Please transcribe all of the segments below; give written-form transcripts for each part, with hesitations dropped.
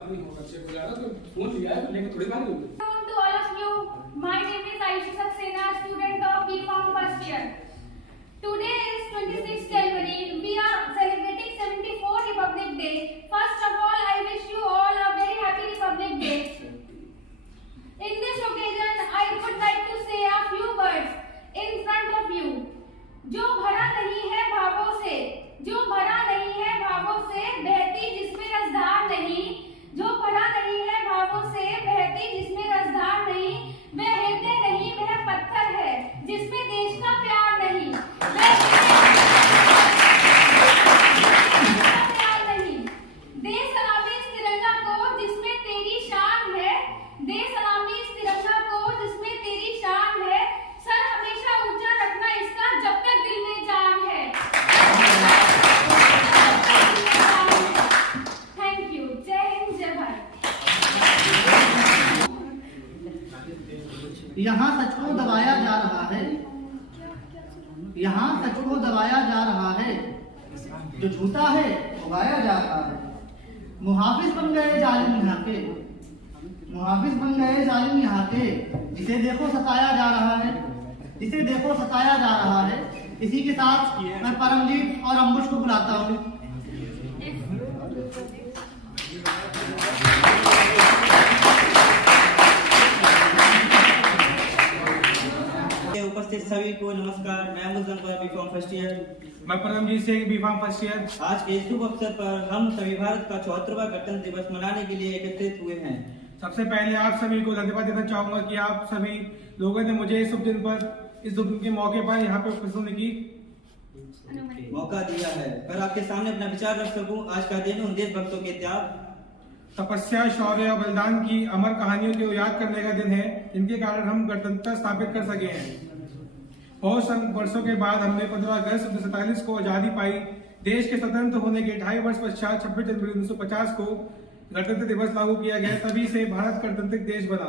Phone लिया है लेकिन थोड़ी बार होगी। To all of you, my name is Aisha Saxena, student of B.Pharm first year. Today is 26 January. We are celebrating 74th Republic Day. First of all, I wish you all a very happy Republic Day. In this occasion, I would like to say a few words in front of you. जो भरा नहीं है भावों से, जो भरा नहीं है भावों से, बहती जिसमें रसधार नहीं, जो भरा नहीं है भावों से, बहती जिसमें रसधार नहीं, वह हृदय नहीं, वह पत्थर है जिसमें देश का प्यार नहीं, प्यार नहीं। दे सलामी इस तिरंगा को जिसमें तेरी शान है, दे सलामी इस तिरंगा को जिसमें तेरी शान है, सर हमेशा ऊंचा रखना इसका जब तक दिल में जान है। Thank you. जय हिंद, जय भारत। यहाँ सच को दबाया जा रहा है, यहाँ सच को दबाया जा रहा है, जो झूठा है उगाया जा रहा है। मुहाफिज बन गए जालिम यहाँ के, मुहाफिज बन गए जालिम यहाँ के, जिसे देखो सताया जा रहा है, जिसे देखो सताया जा रहा है। इसी के साथ मैं परमजीत और अंबुश को बुलाता हूँ। उपस्थित सभी को नमस्कार। मैं मुजफ्फर B.Pharm फर्स्ट ईयर। मैं Paramjit Singh B.Pharm first year. आज के शुभ अवसर पर हम सभी भारत का 74वां गणतंत्र दिवस मनाने के लिए एकत्रित हुए हैं। सबसे पहले आप सभी को धन्यवाद देना चाहूंगा कि आप सभी लोगों ने मुझे इस शुभ दिन पर, इस शुभ दिन के मौके पर यहाँ पे उपस्थित होने की मौका दिया है पर आपके सामने अपना विचार रख सकूं। आज का दिन उन देशभक्तों के त्याग, तपस्या, शौर्य और बलिदान की अमर कहानियों को याद करने का दिन है, जिनके कारण हम गणतंत्र स्थापित कर सके हैं। बहुत वर्षों के बाद हमने 15 अगस्त 1947 को आजादी पाई। देश के स्वतंत्र होने के 2.5 वर्ष पश्चात 26 जनवरी 1950 को गणतंत्र दिवस लागू किया गया। तभी से भारत गणतंत्र देश बना,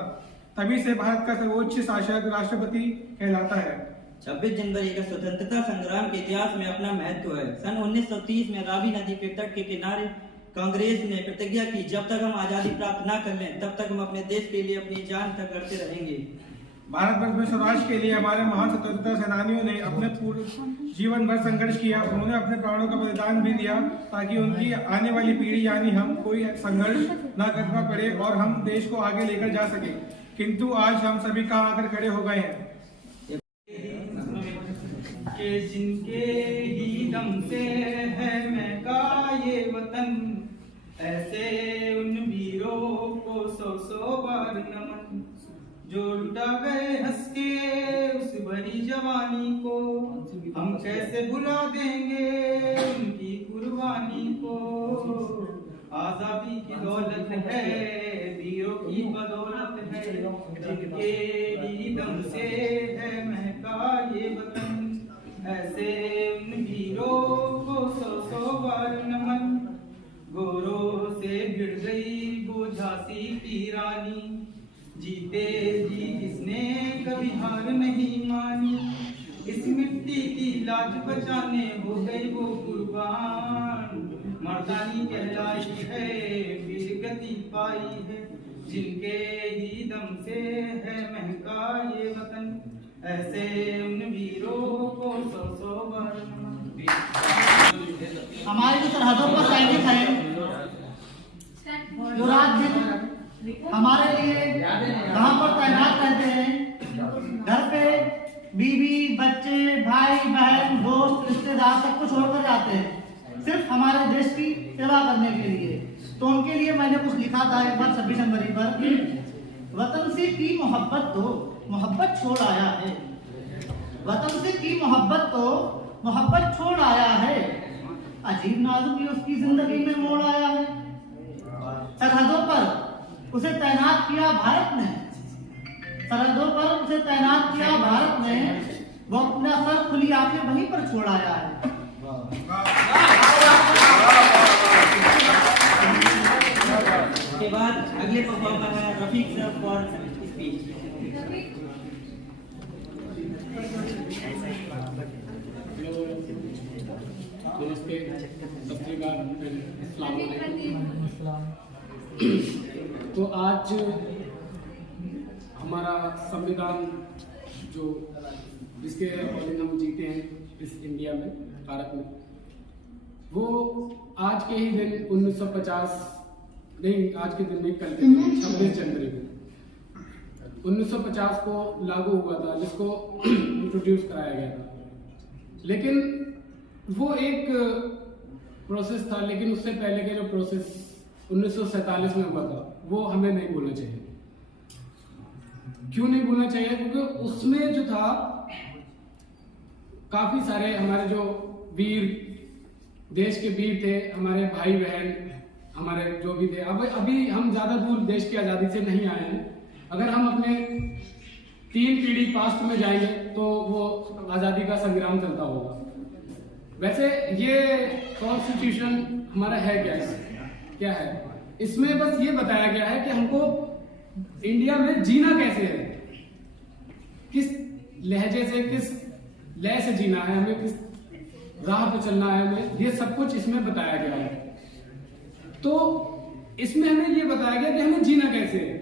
तभी से भारत का सर्वोच्च शासक राष्ट्रपति कहलाता है। 26 जनवरी का स्वतंत्रता संग्राम के इतिहास में अपना महत्व है। सन 1930 में रावी नदी के तट के किनारे कांग्रेस ने प्रतिज्ञा की, जब तक हम आजादी प्राप्त न कर लें तब तक हम अपने देश के लिए अपनी जान तक लड़ते रहेंगे। भारतवर्ष में स्वराज के लिए हमारे महान स्वतंत्रता सेनानियों ने अपने पूरे जीवन भर संघर्ष किया। उन्होंने अपने प्राणों का बलिदान भी दिया ताकि उनकी आने वाली पीढ़ी यानी हम कोई संघर्ष न करना पड़े और हम देश को आगे लेकर जा सके। किंतु आज हम सभी कहाँ आकर खड़े हो गए हैं कि जिनके ही दम से है महका ये वतन, ऐसे उन वीरों को 100 बार नमन, जो लुटा गए हंस के उस भरी जवानी को, हम कैसे भुला देंगे उनकी कुर्बानी को। आजादी की दौलत है, वीरों की बदौलत है, जिनके ही दम से है महका ये वतन, ऐसे उन वीरों को 100 बार नमन। गोरों से भिड़ गई वो झांसी की रानी, जीते जी जिसने कभी हार नहीं मानी, इस मिट्टी की लाज बचाने हो गई वो कुर्बान। मर्दानी कहलाई है, वीर गति पाई है, जिनके ही दम से है महका ये वतन, ऐसे उन वीरों को 100 बार नमन। हमारी जो सरहदों पर सैनिक हैं, जो रात दिन हमारे लिए वहाँ पर तैनात रहते हैं, घर पे बीवी, बच्चे, भाई बहन, दोस्त, रिश्तेदार सब कुछ छोड़कर जाते हैं सिर्फ हमारे देश की सेवा करने के लिए। तो उनके लिए मैंने कुछ लिखा था एक बार 26 जनवरी पर, वतन से की मोहब्बत तो मोहब्बत छोड़ आया है, वतन से की मोहब्बत तो मोहब्बत छोड़ आया है, अजीब नाजुक उसकी जिंदगी में मोड़ आया है। सरहदों पर उसे तैनात किया भारत ने, सरहदों पर उसे तैनात किया भारत ने, वो अपना सर खुली आंखें वहीं पर छोड़ आया है। के बाद अगले परफॉर्मर है रफीक सर फॉर स्पीच। नमस्ते, सत श्री अकाल, अस्सलाम वालेकुम। तो आज हमारा संविधान जो जिसके अकॉर्डिंग हम जीते हैं इस इंडिया में, भारत में, वो आज के ही दिन 1950 नहीं, आज के दिन नहीं, कल के दिन 26 जनवरी को 1950 को लागू हुआ था, जिसको इंट्रोड्यूस कराया गया था। लेकिन वो एक प्रोसेस था, लेकिन उससे पहले के जो प्रोसेस 1947 में हुआ था वो हमें नहीं भूलना चाहिए। क्यों नहीं भूलना चाहिए? क्योंकि उसमें जो था काफी सारे हमारे जो वीर, देश के वीर थे, हमारे भाई बहन, हमारे जो भी थे, अब अभी हम ज्यादा दूर देश की आजादी से नहीं आए हैं। अगर हम अपने 3 पीढ़ी पास्ट में जाएंगे तो वो आजादी का संग्राम चलता होगा। वैसे ये कॉन्स्टिट्यूशन हमारा है क्या है? इसमें बस ये बताया गया है कि हमको इंडिया में जीना कैसे है, किस लहजे से, किस लय से जीना है, हमें किस राह पे चलना है, हमें ये सब कुछ इसमें बताया गया है। तो इसमें हमें ये बताया गया कि हमें जीना कैसे है।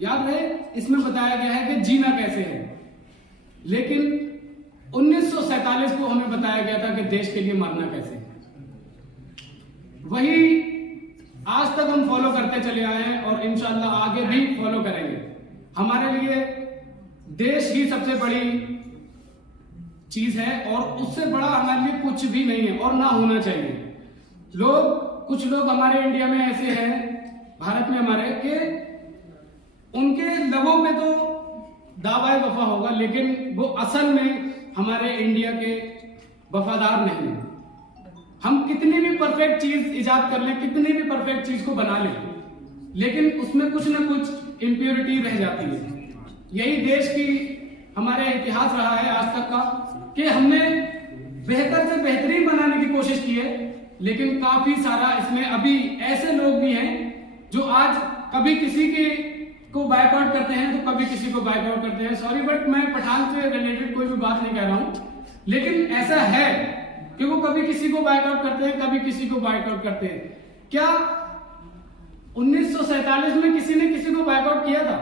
याद रहे, इसमें बताया गया है कि जीना कैसे है, लेकिन 1947 को हमें बताया गया था कि देश के लिए मरना कैसे है। वही आज तक हम फॉलो करते चले आए हैं और इंशाल्लाह आगे भी फॉलो करेंगे। हमारे लिए देश ही सबसे बड़ी चीज है और उससे बड़ा हमारे लिए कुछ भी नहीं है और ना होना चाहिए। कुछ लोग हमारे इंडिया में ऐसे हैं, भारत में हमारे, कि उनके लबों पे तो दावाए वफा होगा, लेकिन वो असल में हमारे इंडिया के वफादार नहीं है। हम कितनी भी परफेक्ट चीज इजाद कर लें, कितनी भी परफेक्ट चीज को बना लें, लेकिन उसमें कुछ ना कुछ इम्प्योरिटी रह जाती है। यही देश की हमारे इतिहास रहा है आज तक का, कि हमने बेहतर से बेहतरीन बनाने की कोशिश की है, लेकिन काफी सारा इसमें अभी ऐसे लोग भी हैं जो आज कभी किसी को बायकॉट करते हैं तो कभी किसी को बायकॉट करते हैं। सॉरी, बट मैं पठान से रिलेटेड कोई भी बात नहीं कह रहा हूं, लेकिन ऐसा है कि वो कभी किसी को बायकॉट करते हैं, कभी किसी को बायकॉट करते हैं। क्या 1947 में किसी ने किसी को बायकॉट किया था?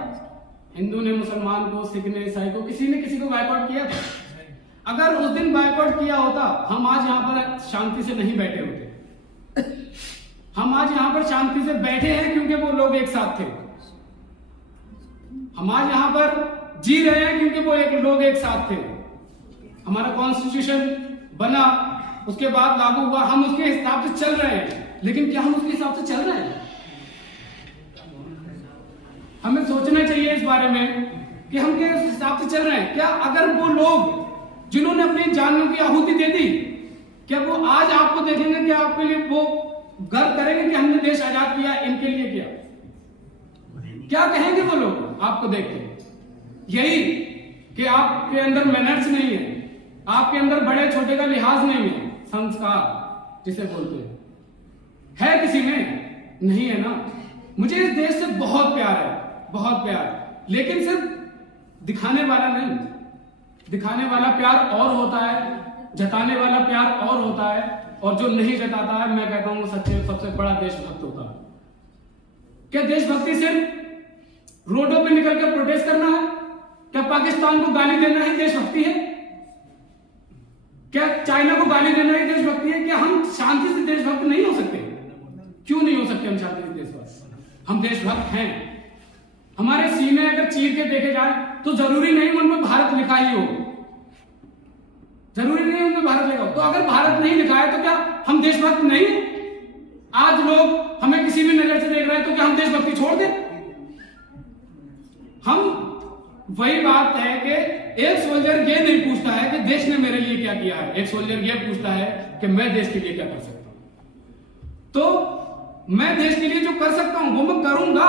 हिंदू ने मुसलमान को, सिख ने ईसाई को, किसी ने किसी को बायकॉट किया था? अगर उस दिन बायकॉट किया होता, हम आज यहां पर शांति से नहीं बैठे होते। हम आज यहां पर शांति से बैठे हैं क्योंकि वो लोग एक साथ थे। हम आज यहां पर जी रहे हैं क्योंकि वो लोग एक साथ थे। हमारा कॉन्स्टिट्यूशन बना, उसके बाद लागू हुआ, हम उसके हिसाब से चल रहे हैं, लेकिन क्या हम उसके हिसाब से चल रहे हैं? हमें सोचना चाहिए इस बारे में कि हम किस हिसाब से चल रहे हैं। क्या अगर वो लोग जिन्होंने अपनी जानों की आहुति दे दी, क्या वो आज आपको देखेंगे कि आपके लिए वो गर्व करेंगे कि हमने देश आजाद किया, इनके लिए किया? क्या कहेंगे वो लोग आपको देख के? यही कि आपके अंदर मैनर्स नहीं है, आपके अंदर बड़े छोटे का लिहाज नहीं है, संस्कार जिसे बोलते है किसी में? नहीं है ना। मुझे इस देश से बहुत प्यार है, बहुत प्यार, लेकिन सिर्फ दिखाने वाला नहीं। दिखाने वाला प्यार और होता है, जताने वाला प्यार और होता है, और जो नहीं जताता है, मैं कहता हूं सच्चे सबसे बड़ा देशभक्त होता है। क्या देशभक्ति सिर्फ रोडों पे निकलकर प्रोटेस्ट करना है? क्या पाकिस्तान को गाली देना ही देशभक्ति है? क्या चाइना को गाली देना ही देशभक्ति है? क्या हम शांति से देशभक्त नहीं हो सकते? क्यों नहीं हो सकते हम शांति से देशभक्त? हम देशभक्त हैं। हमारे सीने अगर चीर के देखे जाए तो जरूरी नहीं उनमें भारत लिखा ही हो, जरूरी नहीं उनमें भारत लिखा हो। तो अगर भारत नहीं लिखा है तो क्या हम देशभक्त नहीं? आज लोग हमें किसी भी नजर से देख रहे हैं तो क्या हम देशभक्ति छोड़ दें? हम वही बात है कि एक सोल्जर ये नहीं पूछता है कि देश ने मेरे लिए क्या किया है, एक सोल्जर ये पूछता है कि मैं देश के लिए क्या कर सकता हूं। तो मैं देश के लिए जो कर सकता हूं वो मैं करूंगा।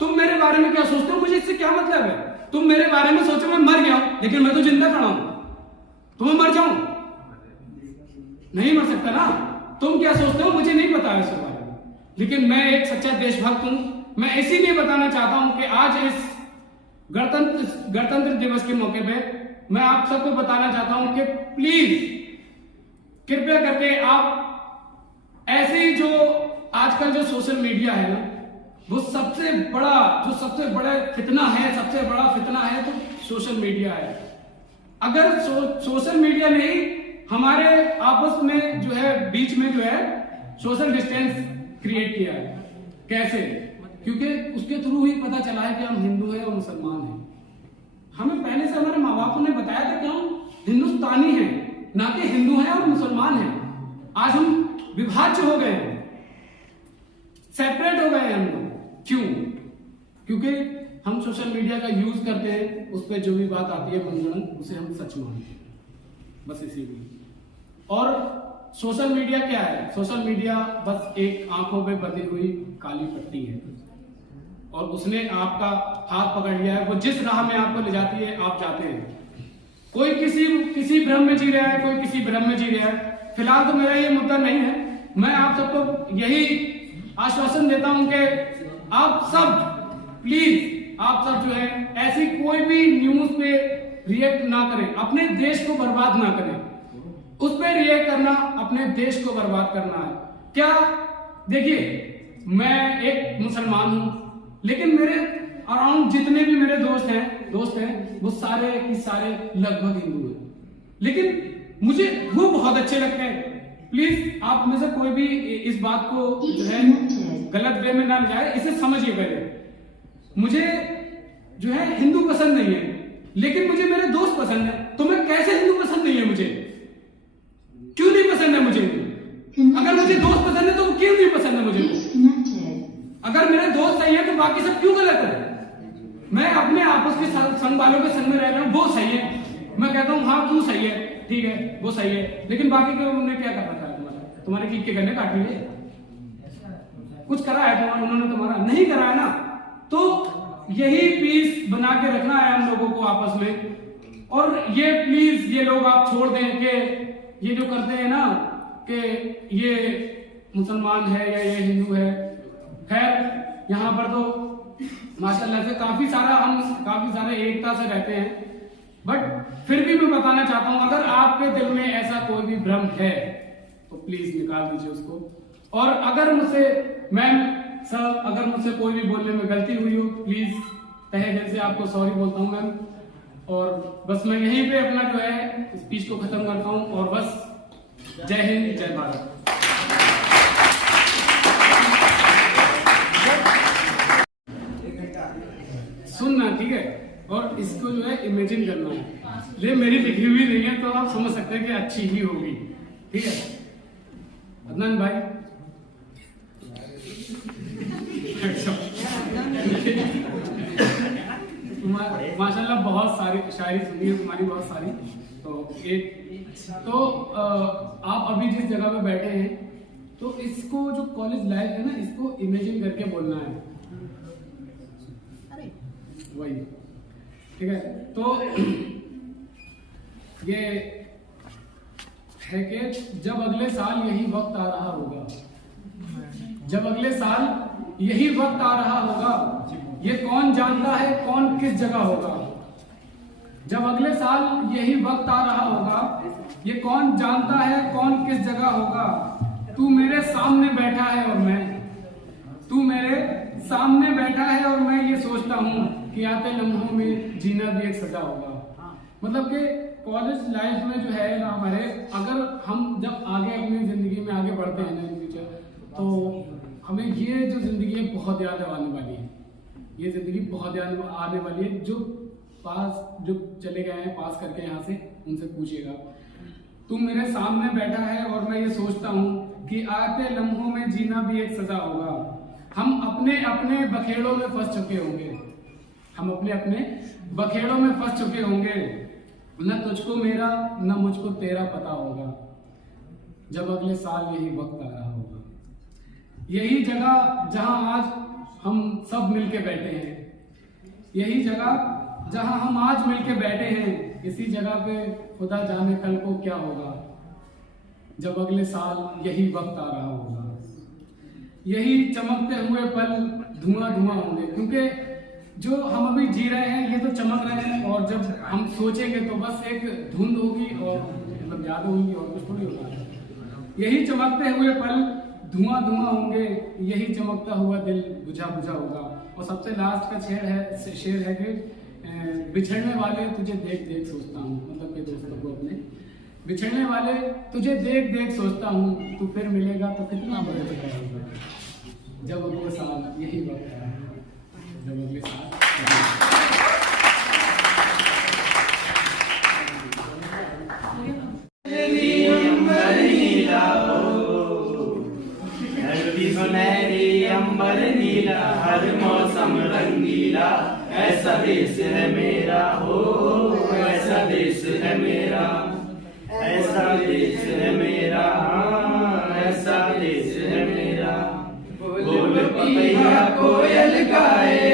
तुम मेरे बारे में क्या सोचते हो, मुझे इससे क्या मतलब है? तुम मेरे बारे में सोचो मैं मर गया हूं, लेकिन मैं तो जिंदा खड़ा हूं, तो मैं मर जाऊं? नहीं मर सकता ना। तुम क्या सोचते हो मुझे नहीं पता है इसके बारे में, लेकिन मैं एक सच्चा देशभक्त हूं। मैं इसीलिए बताना चाहता हूं कि आज इस गणतंत्र दिवस के मौके पे मैं आप सबको बताना चाहता हूं कि प्लीज कृपया करके आप ऐसी जो आजकल जो सोशल मीडिया है ना, वो सबसे बड़ा फितना है तो सोशल मीडिया है। अगर सोशल मीडिया ने ही हमारे आपस में जो है बीच में जो है सोशल डिस्टेंस क्रिएट किया है। कैसे? क्योंकि उसके थ्रू ही पता चला है कि हम हिंदू हैं और मुसलमान हैं। हमें पहले से हमारे माँ बापों ने बताया था कि हम हिंदुस्तानी हैं, ना कि हिंदू हैं और मुसलमान हैं। आज हम विभाज्य हो गए हैं, सेपरेट हो गए हैं हम लोग। क्यों? क्योंकि हम सोशल मीडिया का यूज करते हैं, उस पर जो भी बात आती है मनगढ़ंत उसे हम सच मानते हैं, बस इसीलिए। और सोशल मीडिया क्या है? सोशल मीडिया बस एक आंखों पे बंधी हुई काली पट्टी है और उसने आपका हाथ पकड़ लिया है। वो जिस राह में आपको ले जाती है आप जाते हैं। कोई किसी भ्रम में जी रहा है, कोई किसी भ्रम में जी रहा है। फिलहाल तो मेरा ये मुद्दा नहीं है। मैं आप सबको यही आश्वासन देता हूं कि आप सब प्लीज, आप सब जो है ऐसी कोई भी न्यूज पे रिएक्ट ना करें, अपने देश को बर्बाद ना करें। उस पे रिएक्ट करना अपने देश को बर्बाद करना है। क्या? देखिए, मैं एक मुसलमान हूं, लेकिन मेरे अराउंड जितने भी मेरे दोस्त हैं वो सारे की सारे लगभग हिंदू हैं, लेकिन मुझे वो बहुत अच्छे लगते हैं। प्लीज आप में से कोई भी इस बात को जो है गलत वे में ना ले जाए, इसे समझिए। पहले मुझे जो है हिंदू पसंद नहीं है, लेकिन मुझे मेरे दोस्त पसंद है। तो मैं कैसे हिंदू पसंद नहीं है? मुझे क्यों नहीं पसंद है? मुझे अगर मुझे दोस्त पसंद है तो वो क्यों नहीं पसंद है मुझे? अगर मेरे दोस्त सही है तो बाकी सब क्यों गलत है? मैं अपने आपस के संग वालों के संग में रह रहा हूं, वो सही है। मैं कहता हूं हाँ तू सही है, ठीक है, वो सही है, लेकिन बाकी के उन्होंने क्या कर रखा है? तुम्हारे कीट के गन्ने काट लिए, कुछ करा है उन्होंने? तुम्हारा नहीं करा है ना। तो यही पीस बना के रखना है हम लोगों को आपस में। और ये प्लीज ये लोग आप छोड़ दें कि ये जो करते हैं ना कि ये मुसलमान है या ये हिंदू है। खैर यहाँ पर तो माशाल्लाह से काफी सारे एकता से रहते हैं, बट फिर भी मैं बताना चाहता हूं, अगर आपके दिल में ऐसा कोई भी भ्रम है तो प्लीज निकाल दीजिए उसको। और अगर मुझसे मैम सर अगर मुझसे कोई भी बोलने में गलती हुई हो, प्लीज तहे दिल से आपको सॉरी बोलता हूं मैम। और बस मैं यहीं पे अपना जो है स्पीच को खत्म करता हूं और बस जय हिंद, जय भारत। सुनना, ठीक है, और इसको जो है इमेजिन करना है। ये मेरी लिखी हुई नहीं है तो आप समझ सकते हैं कि अच्छी ही होगी, ठीक है। अदनान भाई माशाल्लाह बहुत सारी शायरी सुनी है तुम्हारी, बहुत सारी। तो आप अभी जिस जगह पे बैठे हैं तो इसको जो कॉलेज लाइफ है ना, इसको इमेजिन करके बोलना है, वही, ठीक है। तो ये है कि जब अगले साल यही वक्त आ रहा होगा, जब अगले साल यही वक्त आ रहा होगा, ये कौन जानता है कौन किस जगह होगा। जब अगले साल यही वक्त आ रहा होगा, ये कौन जानता है कौन किस जगह होगा। तू मेरे सामने बैठा है और तू मेरे सामने बैठा है और मैं ये सोचता हूँ कि आते लम्हों में जीना भी एक सजा होगा। मतलब कि कॉलेज लाइफ में जो है ना हमारे, अगर हम जब आगे अपनी जिंदगी में आगे बढ़ते हैं ना इन फ्यूचर, तो हमें ये जो जिंदगी है बहुत याद आने वाली है। ये जिंदगी बहुत याद आने वाली है। जो चले गए हैं पास करके यहाँ से, उनसे पूछिएगा। तू मेरे सामने बैठा है और मैं ये सोचता हूँ कि आते लम्हों में जीना भी एक सजा होगा। हम अपने अपने बखेड़ों में फंस चुके होंगे, हम अपने अपने बखेड़ों में फंस चुके होंगे। न तुझको मेरा न मुझको तेरा पता होगा। जब अगले साल यही वक्त आ रहा होगा, यही जगह जहां आज हम सब मिलके बैठे हैं, यही जगह जहां हम आज मिलके बैठे हैं, इसी जगह पे खुदा जाने कल को क्या होगा। जब अगले साल यही वक्त आ रहा होगा, यही चमकते हुए पल धुआं धुआं होंगे। क्योंकि जो हम अभी जी रहे हैं ये तो चमक रहे हैं, और जब हम सोचेंगे तो बस एक धुंध होगी और मतलब याद होगी और कुछ थोड़ी होगा। यही चमकते हुए पल धुआं धुआं होंगे, यही चमकता हुआ दिल बुझा बुझा होगा। और सबसे लास्ट का शेर है कि बिछड़ने वाले तुझे देख देख सोचता हूँ, मतलब मेरे दोस्तों को अपने, बिछड़ने वाले तुझे देख देख सोचता हूँ, तू फिर मिलेगा तो कितना बदल चुका होगा। जब अगले साल यही वक्त है, जब अगले साल सुनहरी अंबर नीला, हर मौसम रंगीला, ऐसा देश है मेरा हो, ऐसा देश है मेरा, ऐसा देश है मेरा, हाँ, ऐसा देश है मेरा। बोल पपैया कोयल गाए,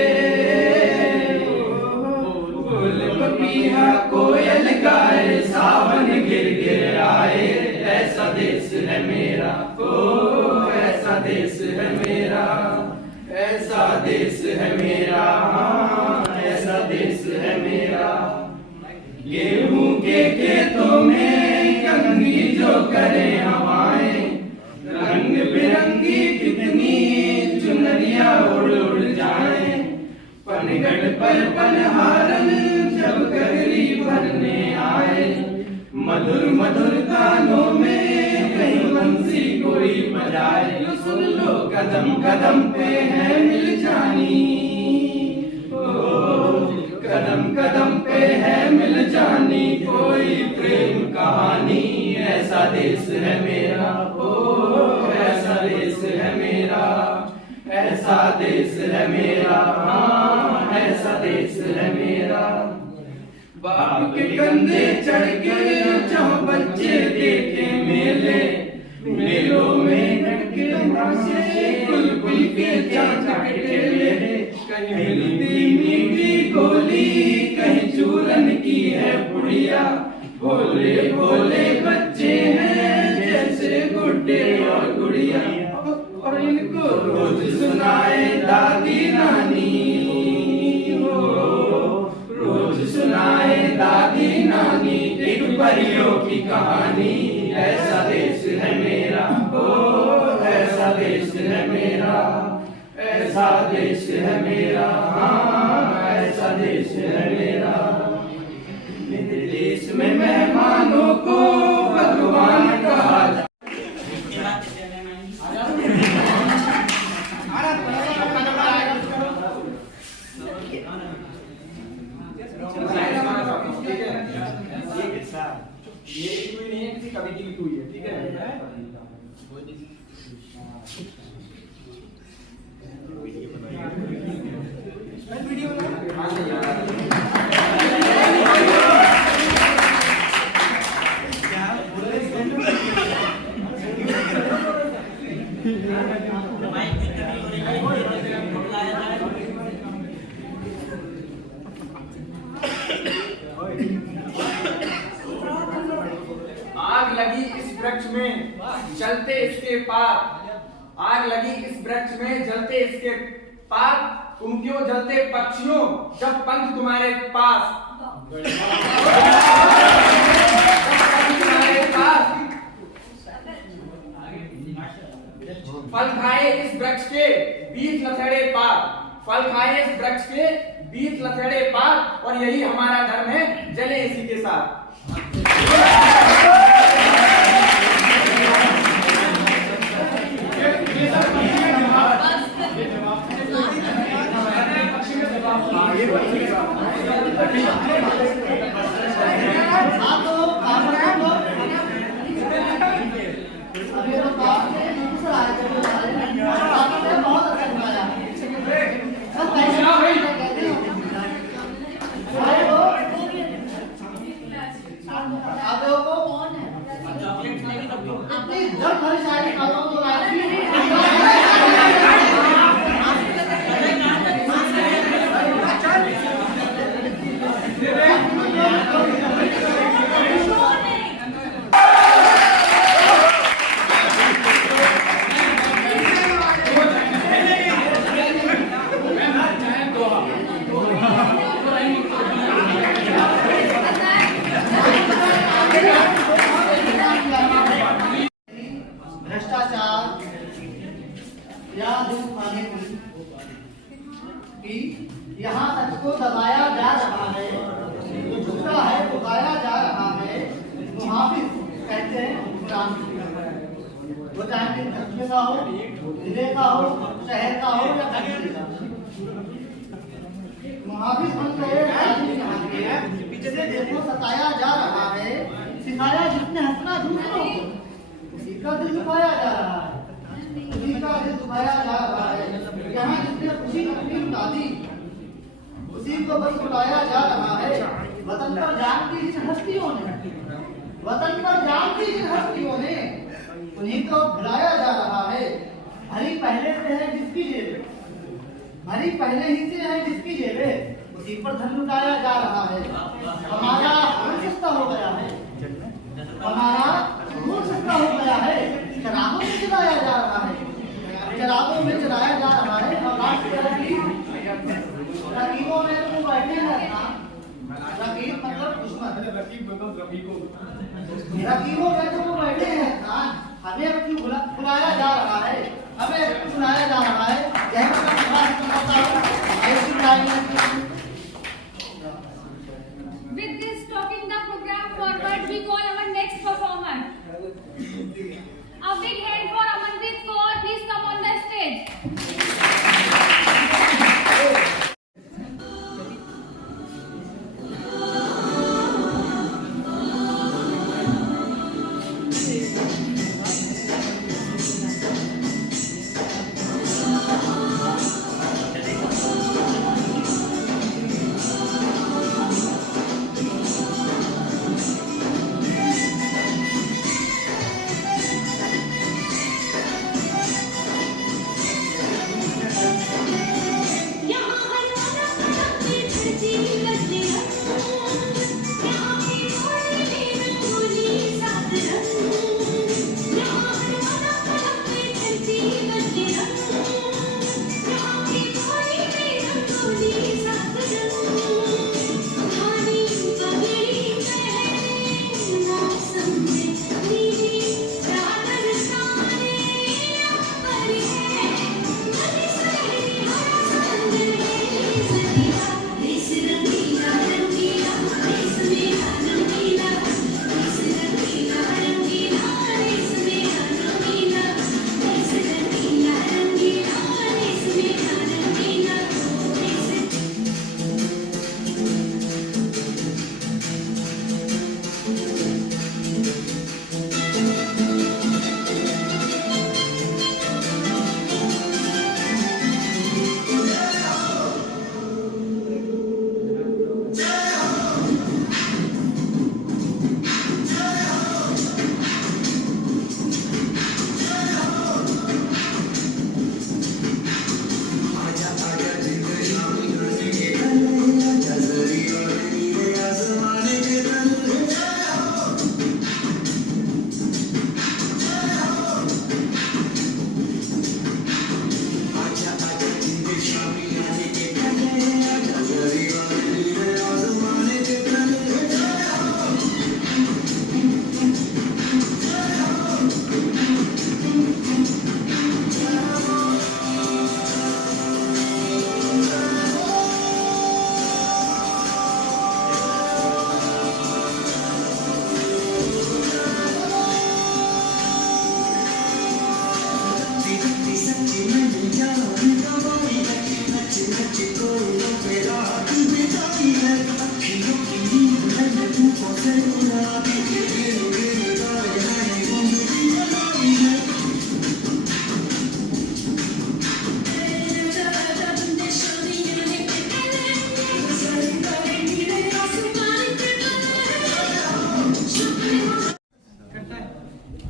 बोल पपैया कोयल गाए, सावन गिर गिर आए, ऐसा देश है मेरा ओ, ऐसा देश है मेरा, ऐसा देश है मेरा, हाँ, ऐसा देश है मेरा। गेहूं के खेतों में कंघी जो करे हवाएं, रंग बिरंगी कितनी चुनरिया उड़ उड़ जाए, पनघट पर पनहारन जब गगरी भरने आए, मधुर मधुर गानों में कहीं बंसी कोई बजाए, सुन लो कदम कदम पे है मिल जानी, ओ कदम कदम पे है मिल जानी कोई प्रेम कहानी, ऐसा देश है मेरा ओ, ऐसा देश है मेरा, ऐसा देश है मेरा, हाँ, ऐसा देश है मेरा। बाप के कंधे चढ़ के जहाँ बच्चे देखे मेले, मेलों में लटके से कुल के चाचा केले, कहीं मिलती मीठी गोली, कहीं चूरन की है पुड़िया, भोले भोले बच्चे हैं जैसे गुड्डे और गुड़िया, और इनको रोज सुनाए दादी नानी, रोज सुनाए दादी नानी एक परियों की कहानी, ऐसा देश है मेरा ओ, ऐसा देश है मेरा, ऐसा देश है मेरा, हाँ, ऐसा देश है मेरा। मेरे देश में मेहमानों को भगवान कहा जाता ये कोई नहीं है, किसी कवि की लिखी हुई है, ठीक है। वीडियो आग लगी इस वृक्ष में जलते इसके पार, आग लगी इस वृक्ष में जलते इसके पार, तुम क्यों जलते पक्षियों जब पंख तुम्हारे पास, तुम्हारे पास। फल खाए इस वृक्ष के बीच लथड़े पार, फल खाए इस वृक्ष के बीच लथड़े पार, और यही हमारा धर्म है, जले इसी के साथ। कि यहाँ सच को दबाया जा रहा है, जो झूठा है वो गाया जा रहा है। मुहाफिज कहते हैं कुरान की, वो चाहे धर्म का हो, जिले का हो, शहर का हो या कंट्री का। मुहाफिज बन गए, जिसे देखो सताया जा रहा है, सिखाया जिसने हंसना दूसरों को, उसी का दिल दुखाया जा रहा है, उसी का दिल दुखाया जा रहा है। यहाँ जिसने खुशी अपनी लुटा दी, उसी को बस बुलाया जा रहा है। वतन पर जान की जिन हस्तियों ने, वतन पर जान की जिन हस्तियों ने, उन्हीं को बुलाया जा रहा है। भरी पहले से है जिसकी जेबें, भरी पहले ही से है जिसकी जेबें, उसी पर धन लुटाया जा रहा है। हमारा खून सस्ता हो गया है, हमारा खून सस्ता हो गया है। शराबों में चलाया जा रहा है, शराबों में चलाया जा रहा है। और आज रकीबों में तो बैठे हैं ना, रकीब मतलब दुश्मन, रकीबों में तो वो बैठे हैं ना। हमें क्यों बुलाया जा रहा है, हमें क्यों बुलाया जा रहा है। यह With this talking the program forward, we call our next performer. A big hand for Amanpreet Kaur. Please come on the stage.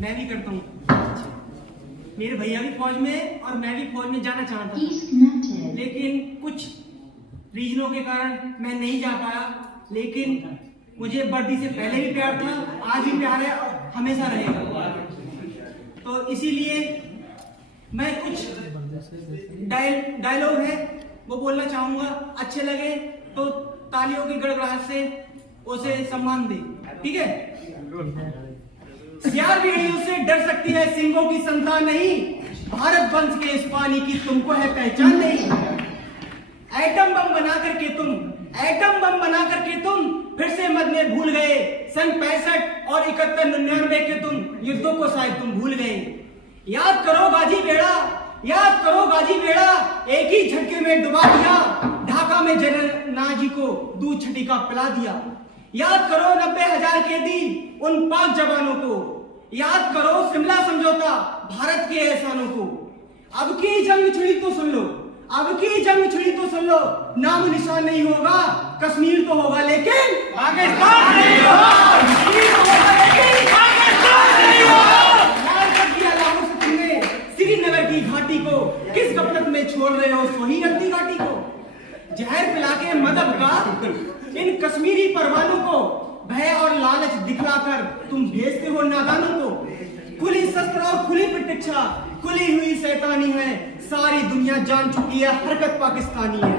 मैं भी करता हूँ। मेरे भैया भी फौज में और मैं भी फौज में जाना चाहता था, लेकिन कुछ रीजनों के कारण मैं नहीं जा पाया। लेकिन मुझे वर्दी से पहले भी प्यार था, आज भी प्यार है और हमेशा रहेगा। तो इसीलिए मैं कुछ डायलॉग है वो बोलना चाहूंगा। अच्छे लगे तो तालियों की गड़गड़ाहट से उसे सम्मान दे, ठीक है। सियार भी नहीं उससे डर सकती है, सिंहों की संतान नहीं। भारत वंश के इस पानी की तुमको है पहचान नहीं। एटम बम बना करके तुम फिर से मद में भूल गए। सन 65 और 71, 99 के तुम युद्धों को शायद तुम भूल गए। याद करो गाजी बेड़ा एक ही झटके में डुबा दिया। ढाका में जनरल नाजी को दूध छटिका पिला दिया। याद करो 90,000 कैदी उन पाक जवानों को। याद करो शिमला समझौता भारत के एहसानों को। अब की जंग छिड़ी तो सुन लो, नाम निशान नहीं होगा, कश्मीर तो होगा लेकिन पाकिस्तान नहीं होगा। कश्मीर तो होगा लेकिन पाकिस्तान नहीं होगा। लाल कर दिया लाहौर से तुमने श्रीनगर की घाटी को, किस गफलत में छोड़ रहे हो सोही रत्ती घाटी को। जहर पिला के मदद का इन कश्मीरी परवानों को भय और लालच दिखलाकर तुम भेजते हो नादानों को। खुली शस्त्र और खुली प्रतीक्षा, खुली हुई शैतानी है, सारी दुनिया जान चुकी है हरकत पाकिस्तानी है।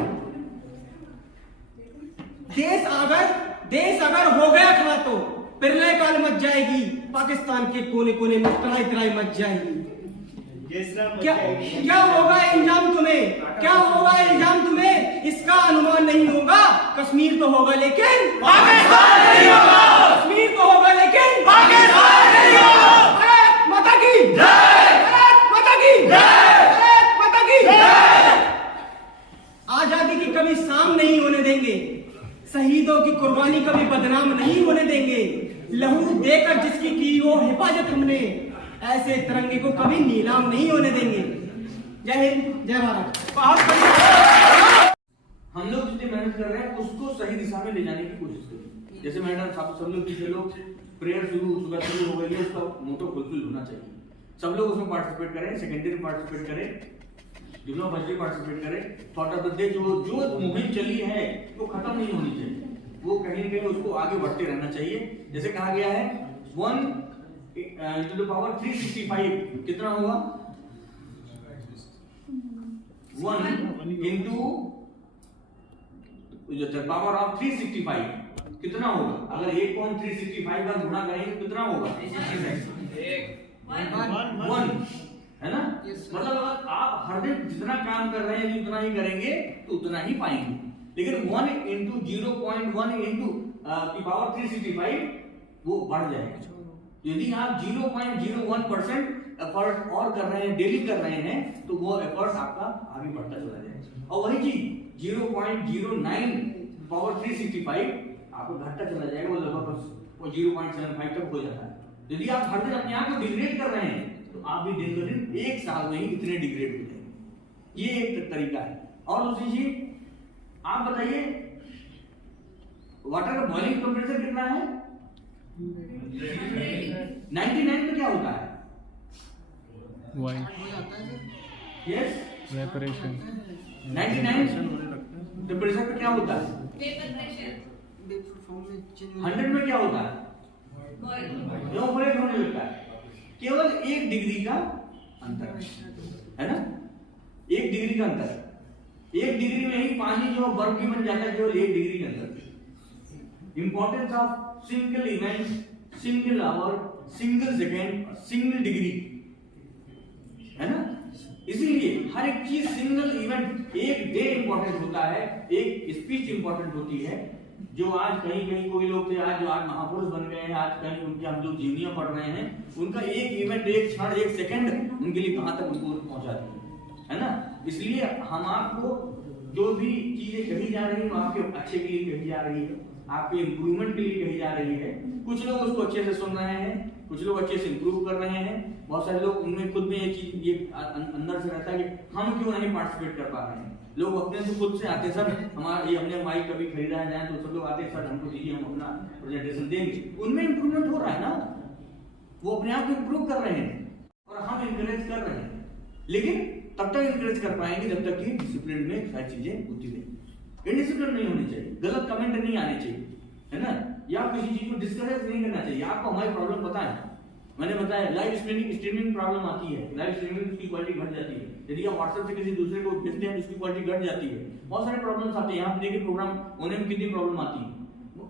देश अगर हो गया खड़ा तो प्रलय काल मच जाएगी, पाकिस्तान के कोने कोने में तराई तराई मच जाएगी। क्या होगा इल्जाम तुम्हें, इसका अनुमान नहीं होगा। कश्मीर तो होगा लेकिन पाकिस्तान नहीं होगा। कश्मीर तो होगा लेकिन पाकिस्तान नहीं होगा। भारत माता की जय, भारत माता की जय, भारत माता की जय। आजादी की कभी शाम नहीं होने देंगे, शहीदों की कुर्बानी कभी बदनाम नहीं होने देंगे। लहू देकर जिसकी की वो हिफाजत हमने, ऐसे तिरंगे को कभी नीलाम नहीं होने देंगे। जय हिंद, जय भारत। हम लोग जितनी मेहनत कर रहे हैं उसको सही दिशा में ले जाने की कोशिश करें। जैसे मैडम सब लोग पीछे लोग प्रेयर सुबह शुरू हो गई है, उसका मोटो फुलफिल होना चाहिए। सब लोग उसमें पार्टिसिपेट करें, सेकेंडरी में पार्टिसिपेट करें, डिप्लोमा फर्स्ट पार्टिसिपेट करें। थॉट ऑफ द डे जो मुहिम चली है वो खत्म नहीं होनी चाहिए, वो कहीं कहीं उसको आगे बढ़ते रहना चाहिए। जैसे कहा गया है 1 into the power 365 कितना होगा? 1 into the power of 365 कितना होगा? अगर 1 को हम 365 का गुणा करेंगे कितना होगा? 1 है ना? मतलब अगर आप हर दिन जितना काम कर रहे हैं उतना ही करेंगे तो उतना ही पाएंगे। लेकिन 1 into 0.1 into the power 365 वो बढ़ जाएगा। यदि आप 0.01% एफर्ट और कर रहे हैं, डेली कर रहे हैं, तो वो एफर्ट आपका आगे बढ़ता चला जाएगा। और वही चीज 0.09 पावर 365 आपको घटता चला जाएगा, वो लगभग 0.75 तक हो जाता है। यदि आप हर दिन अपने आप को डिग्रेड कर रहे हैं तो आप भी दिन ब दिन एक साल में ही इतने डिग्रेड हो जाएंगे। ये एक तरीका है। और दूसरी चीज आप बताइए, वाटर का बॉइलिंग टेम्परेचर कितना है? 99 में क्या होता है? यस, 99 टेम्परेचर पे क्या होता है? 100 में क्या होता है? इवेपोरेट होने लगता है। केवल 1 डिग्री का अंतर है ना, 1 डिग्री का अंतर। 1 डिग्री में ही पानी जो बर्फ भी बन जाता है, केवल 1 डिग्री के अंदर। Importance of single event, single hour, single second, single degree है ना। इसीलिए हर एक चीज सिंगल इवेंट, एक डे इंपॉर्टेंट होता है, एक स्पीच इंपॉर्टेंट होती है। जो आज कहीं कोई लोग थे, आज महापुरुष बन गए हैं, आज कहीं उनके हम लोग जीवनियां पढ़ रहे हैं, उनका एक इवेंट, एक क्षण, एक सेकंड उनके लिए कहां तक उनको पहुंचा दी है ना। इसलिए हम आपको जो भी चीजें कही जा रही है वो आपके अच्छे के लिए कही जा रही है, आपके इंप्रूवमेंट के लिए कही जा रही है। कुछ लोग उसको अच्छे से सुन रहे हैं, कुछ लोग अच्छे से इंप्रूव कर रहे हैं। बहुत सारे लोग उनमें खुद में ये चीज ये अंदर से रहता है कि हम क्यों नहीं पार्टिसिपेट कर पा रहे हैं। लोग अपने से खुद से आते, सर हमारा ये हमने माइक कभी खरीदा जाए तो सब लोग आते, सर हमको दीजिए, हम अपना प्रेजेंटेशन देंगे। उनमें इंप्रूवमेंट हो रहा है ना, वो अपने आप को इंप्रूव कर रहे हैं और हम इंकरेज कर रहे हैं। लेकिन तब तक इंकरेज कर पाएंगे जब तक कि डिसिप्लिन में सारी चीजें होती रहेंगी। इनडिसिप्लिन नहीं होनी चाहिए, गलत कमेंट नहीं आने चाहिए है ना, या किसी चीज को डिस्करेज नहीं करना चाहिए। आपको हमारी प्रॉब्लम पता है, मैंने बताया लाइव स्ट्रीमिंग प्रॉब्लम आती है, लाइव स्ट्रीमिंग की क्वालिटी घट जाती है। यदि आप व्हाट्सएप से किसी दूसरे को भेजते हैं तो उसकी क्वालिटी घट जाती है। बहुत सारे प्रॉब्लम्स आते हैं। यहाँ पे देखिए प्रोग्राम होने में कितनी प्रॉब्लम आती है,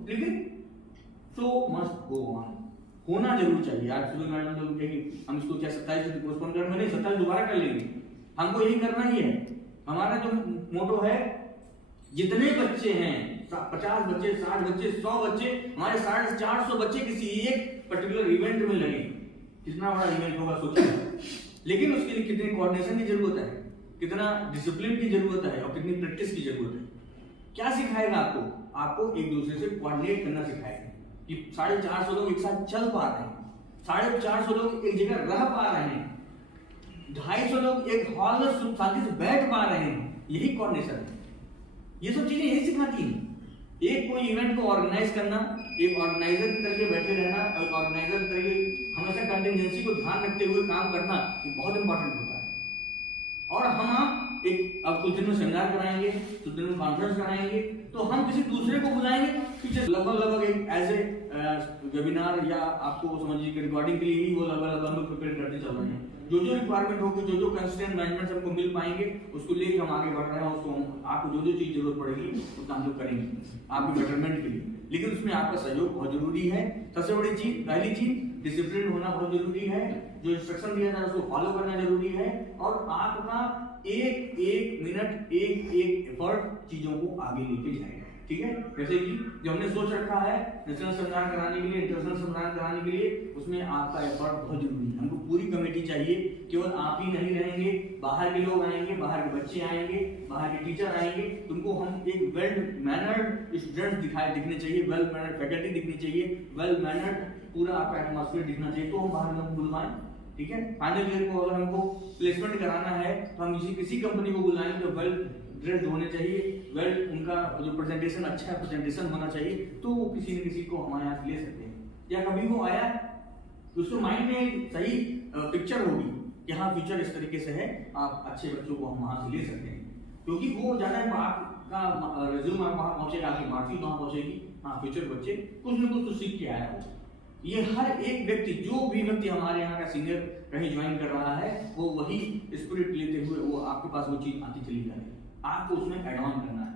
लेकिन सो मस्ट गो ऑन, होना जरूर चाहिए। आज सुबह मैडम लोग कहेंगे हम इसको क्या 27 से पोस्टपोन करेंगे, नहीं 27 दोबारा कर लेंगे, हमको यही करना ही है। हमारा जो मोटो है जितने बच्चे हैं 50 बच्चे, 60 बच्चे, 100 बच्चे, हमारे 450 बच्चे किसी एक पर्टिकुलर इवेंट में लगे, कितना बड़ा इवेंट होगा सोचिए। लेकिन उसके लिए कितनी कोऑर्डिनेशन की जरूरत है, कितना डिसिप्लिन की जरूरत है और कितनी प्रैक्टिस की जरूरत है। क्या सिखाएगा आपको? आपको एक दूसरे से कोऑर्डिनेट करना सिखाएगा कि 450 लोग एक साथ चल पा रहे हैं, 450 लोग एक जगह रह पा रहे हैं, 250 लोग एक हॉल में सुख शांति से बैठ पा रहे हैं। यही कोऑर्डिनेशन है। ये सब चीजें यही सिखाती हैं। एक कोई इवेंट को ऑर्गेनाइज करना, एक ऑर्गेनाइजर की तरह बैठे रहना और ऑर्गेनाइजर की तरह हमेशा कंटिजेंसी को ध्यान रखते हुए काम करना, ये बहुत इंपॉर्टेंट होता है। और हम एक अब कुछ दिन में सेमिनार कराएंगे, कुछ दिन में कॉन्फ्रेंस कराएंगे, तो हम किसी दूसरे को बुलाएंगे पीछे लगभग एक ऐसे वेबिनार या आपको समझिए कि रिकॉर्डिंग के लिए ही वो लगभग हम लोग प्रिपेयर करते चल रहे हैं। जो रिक्वायरमेंट होगी, जो कंस्ट्रेंट मैनेजमेंट हमको मिल पाएंगे, उसको लेकर हम आगे बढ़ रहे हैं। उसको आपको जो चीज जरूरत पड़ेगी उतना हम लोग करेंगे आपके बेटरमेंट के लिए। लेकिन उसमें आपका सहयोग बहुत जरूरी है। सबसे बड़ी चीज, पहली चीज डिसिप्लिन होना बहुत जरूरी है। जो इंस्ट्रक्शन दिया जाए उसको फॉलो करना जरूरी है। और आपका एक एक मिनट, एक एक एफर्ट चीजों को आगे लेके जाएगा। ठीक है, जैसे कि जो हमने सोच रखा है नेशनल सेमिनार कराने के लिए, इंटरनेशनल सेमिनार कराने के लिए, उसमें आपका एफर्ट बहुत जरूरी है। हमको पूरी कमेटी चाहिए। केवल आप ही नहीं रहेंगे, बाहर के लोग आएंगे, बाहर के बच्चे आएंगे, बाहर के टीचर आएंगे। तुमको हम एक वेल मैनर्ड स्टूडेंट्स दिखने चाहिए, वेल मैनर्ड फैकल्टी दिखनी चाहिए, वेल मैनर्ड पूरा आपका एटमॉस्फेयर दिखना चाहिए, तो हम बाहर लोग बुलवाएं। ठीक है, फाइनल ईयर को अगर हमको प्लेसमेंट कराना है तो हम किसी कंपनी को बुलाएं तो वेल ड्रेस्ड होने चाहिए, वेल उनका जो प्रेजेंटेशन अच्छा है, प्रेजेंटेशन होना चाहिए, तो वो किसी न किसी को हमारे यहाँ ले सकते हैं। या कभी वो आया तो उसके माइंड में एक सही पिक्चर होगी कि हाँ फ्यूचर इस तरीके से है, आप अच्छे बच्चों को हम वहां से ले सकते हैं। क्योंकि वो ज्यादा आपका रिज्यूम वहां पहुंचेगा, आपकी मार्कशीट वहां पहुंचेगी, हाँ फ्यूचर बच्चे कुछ न कुछ तो सीख के आया हो। ये हर एक व्यक्ति, जो भी व्यक्ति हमारे यहाँ का सीनियर कहीं ज्वाइन कर रहा है, वो वही स्पिरिट लेते हुए वो आपके पास वो चीज आती चली जाए। आपको उसमें एड ऑन करना है।